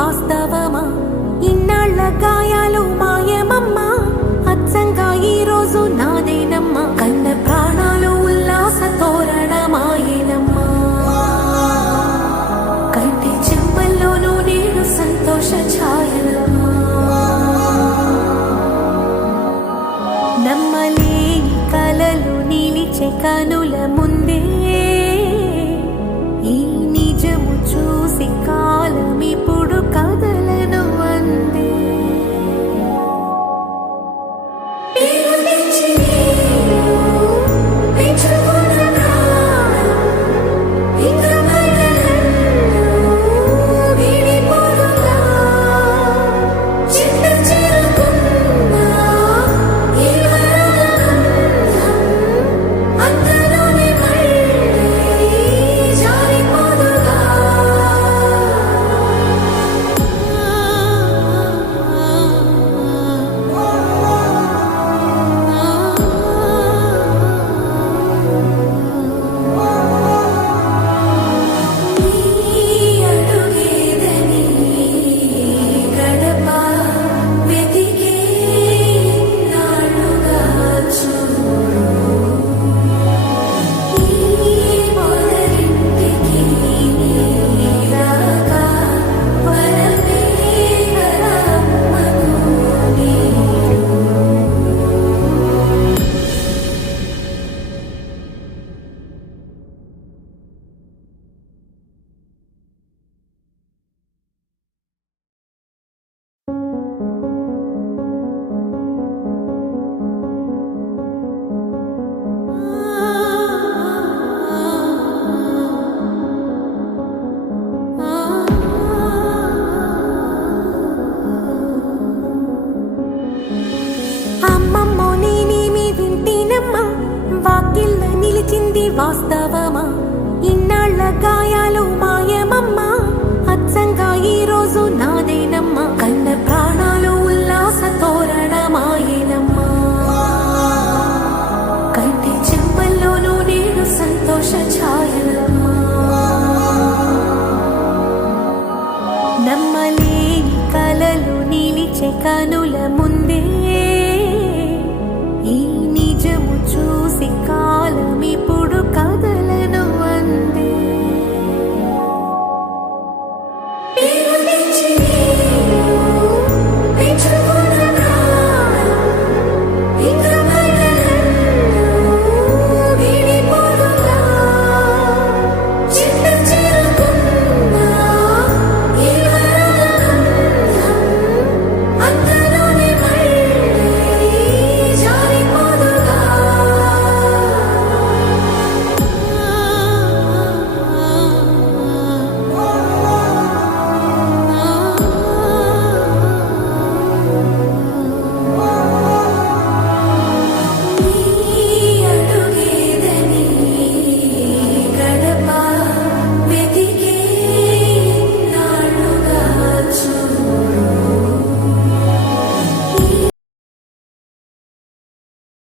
వాస్తవమా? ఇన్నాళ్ల గాయాలు మాయమమ్మా, అచ్చంగా ఈ రోజు నాదేనమ్మా. కన్న ప్రాణాలు ఉల్లాస తోరణమాయేనమ్మా. కంటి చెమ్మల్లోనూ నేడు సంతోష ఛాయలమ్మా. నమ్మలేని కలలు నిలిచే కనుల ముందే ఈ నిజము చూసి కాలమిప్పుడు కదలను అందే. అమ్మమ్మో నేనేమి వింటేనమ్మా, వాకిళ్ళ నిలిచింది వాస్తవమా? ఇన్నాళ్ల గాయాలు మాయమమ్మా, అచ్చంగా ఈ రోజు నాదేనమ్మా. కన్న ప్రాణాలు ఉల్లాస తోరణమాయేనమ్మా. కంటి చెమ్మల్లోనూ నేడు సంతోష ఛాయలు.